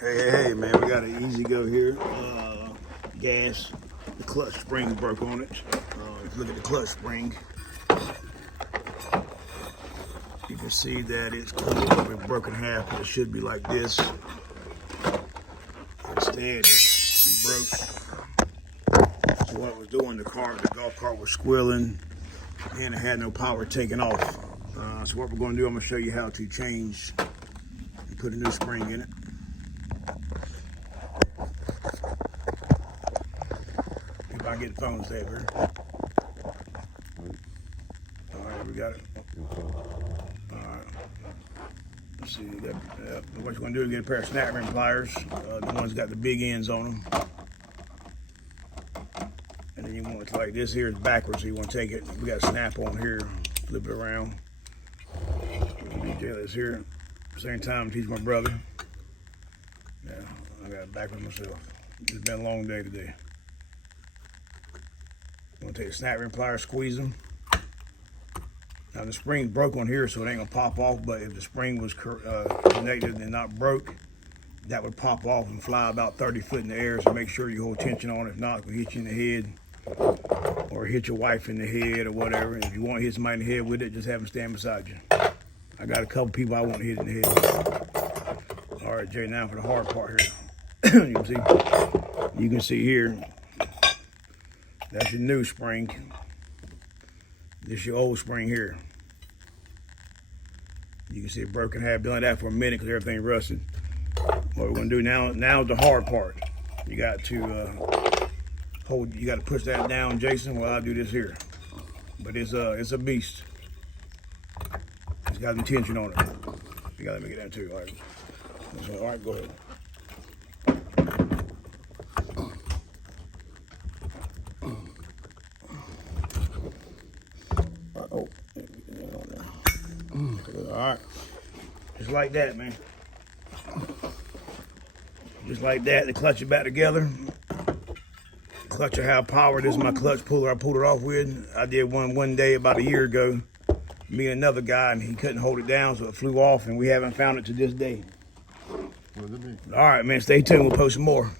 Hey, man, we got an EZGO here. Gas. The clutch spring broke on it. Look at the clutch spring. You can see that it's clearly broken in half, but it should be like this. Instead, it broke. So what it was doing, the golf cart was squealing, and it had no power taking off. So what we're going to do, I'm going to show you how to change and put a new spring in it. If I get the phone safe here. All right, we got it. All right. Let's see. What you're going to do is get a pair of snap ring pliers. The ones got the big ends on them. And then you want it like this here is backwards, so you want to take it. We got a snap on here. Flip it around. DJ this here. Same time, teach my brother. Yeah, I got it backwards myself. It's been a long day today. I'm gonna take a snap ring plier, squeeze them. Now the spring broke on here, so it ain't gonna pop off, but if the spring was connected and not broke, that would pop off and fly about 30 foot in the air, so make sure you hold tension on it. If not, it will hit you in the head, or hit your wife in the head, or whatever. And if you want to hit somebody in the head with it, just have them stand beside you. I got a couple people I want to hit in the head. All right, Jay, now for the hard part here. You can see here, that's your new spring. This is your old spring here. You can see it broken half. Been like that for a minute because everything rusted. What we're gonna do now is the hard part. You got to you got to push that down, Jason, while I do this here. But it's a beast. It's got some tension on it. You gotta let me get that too. All right, go ahead. All right, just like that, man. Just like that, the clutch is back together. Clutch will have power. This is my clutch puller I pulled it off with. I did one day about a year ago. Me and another guy, and he couldn't hold it down, so it flew off, and we haven't found it to this day. All right, man, stay tuned. We'll post some more.